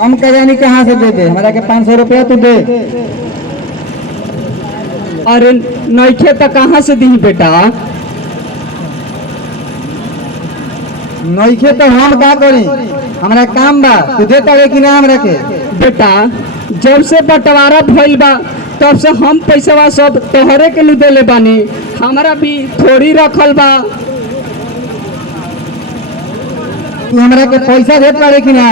हम कह जानी कहाँ से दे दे, हमारा के 500 रुपया तू दे। अरे नइखे तो कहाँ से दी बेटा? नइखे तो हम का करी, हमारा काम बा, तू देता है कि ना हमरा के? बेटा जब से बंटवारा भइल बा तब से हम पैसा सब तोहरे के नु देले बानी, हमारा भी थोड़ी रखल बा। तू हमरा के पैसा देता है कि ना?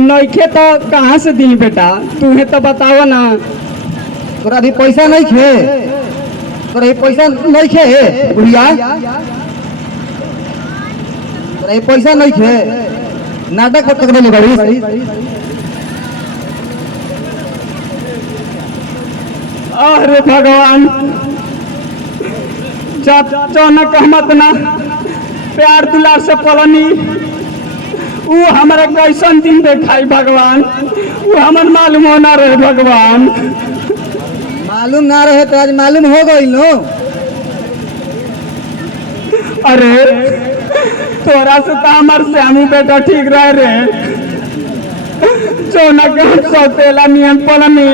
नइखे तो कहाँ से दी बेटा, तुम्हें तो बताओ ना। तोरा अभी पैसा नहीं खे, तोरा ये पैसा नहीं खे बुढ़िया, तोरा ये पैसा नहीं खे, नाटक कर देले बड़ी। अरे भगवान, जब चौनक कहमत ना प्यार दुलार से पलनी, वो हमारा कैसन दिन देखाई भगवान, वो हमार मालूम होना रहे भगवान। मालूम ना रहे तो आज मालूम हो गई नो। अरे तोरा से तो हमार श्यामी बेटा ठीक रहे रे, चौनक सौतेला नियम पलनी,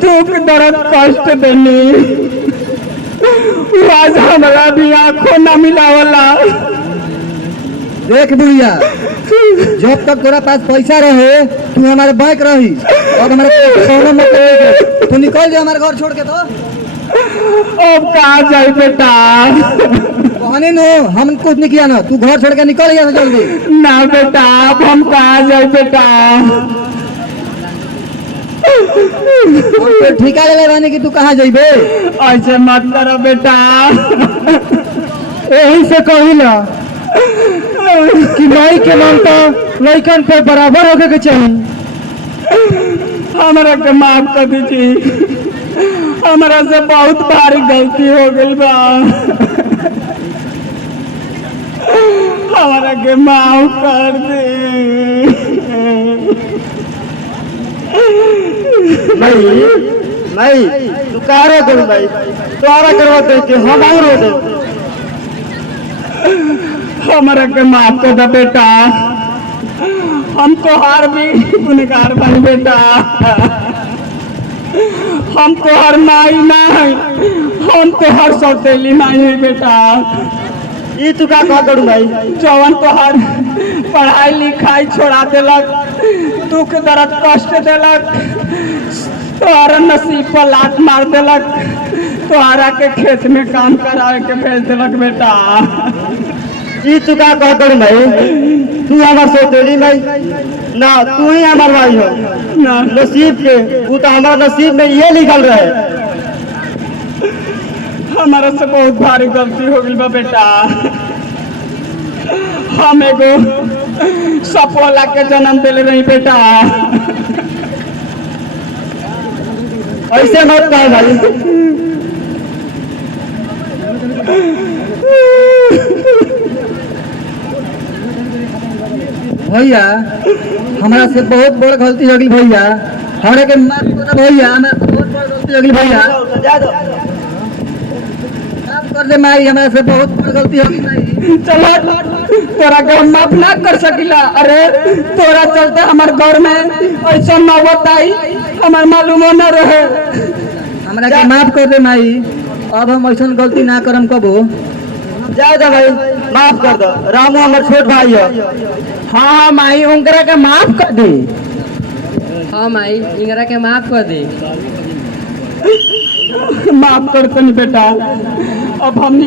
दुख दर्द कष्ट देनी, आज हमारा भी आंखों न मिलावला। देख बुढ़िया, जब तक तोरा पास पैसा रहे तू हमारे बैंक रही, और हमारे सोना में तू निकल जा हमारे घर छोड़ के। तो अब कहाँ जाए बेटा? कहने नो हम कुछ नहीं किया ना, तू घर छोड़ के निकल जा जल्दी। ना बेटा, अब हम कहाँ जाए बेटा? तो ठिका ले रहने की तू कहाँ जाइबे? ऐसे मत करो बेटा, यही से कही ना कि माई के ममता लड़कन पे बराबर होके के चाहिए। हमारा के माफ कर दीजिए, हमारा से बहुत भारी गलती हो गई बा, हमारा के माफ कर दे। नहीं तू कह रहे करूँ भाई, तो आरा करवा दे कि हम और हो दे। हमारा के माफ कर दे बेटा, हम तो हार भी गुनहगार बन बेटा, हम तो हर माई नहीं, हम तो हर सौतेली माई है बेटा। ये तू का कह करूँ भाई? जवन तो हर पढ़ाई लिखाई छोड़ा देलक, दुख दर्द कष्ट देलक, तोहरा नसीब पर लात मार देलक, तोहरा के खेत में काम करावे के भेज देलक बेटा। ये तू का कह करूँ भाई? तू हमार सौतेली भाई ना, तू ही हमार भाई हो ना नसीब के, तू तो हमारा नसीब में ये लिखल रहे। हमारा से बहुत भारी गलती हो गई बा बेटा, हम एगो सपोला के जन्म दिले रही बेटा। ऐसे मत कह भाई। भैया हमारा से बहुत बड़ गलती हो गई भैया, हमारे के माफ कर भैया, हमारा से बहुत बड़ गलती हो गई भैया, माफ कर दे माई, हमारा से बहुत बड़ गलती हो गई माई। चलो तोरा के हम माफ ना कर सकिला, अरे तोरा चलते हमारे घर में ऐसा नौबत आई, हमार मालूम न रहे। हमारा के माफ कर दे माई, अब हम ऐसा गलती ना करम कबो। जाए दे भाई, माफ कर दो, रामू हमार छोट भाई है। हाँ माई, उनकरा के माफ कर दे। हाँ माई, इंगरा के माफ कर दे। माफ कर तनी बेटा, अब हम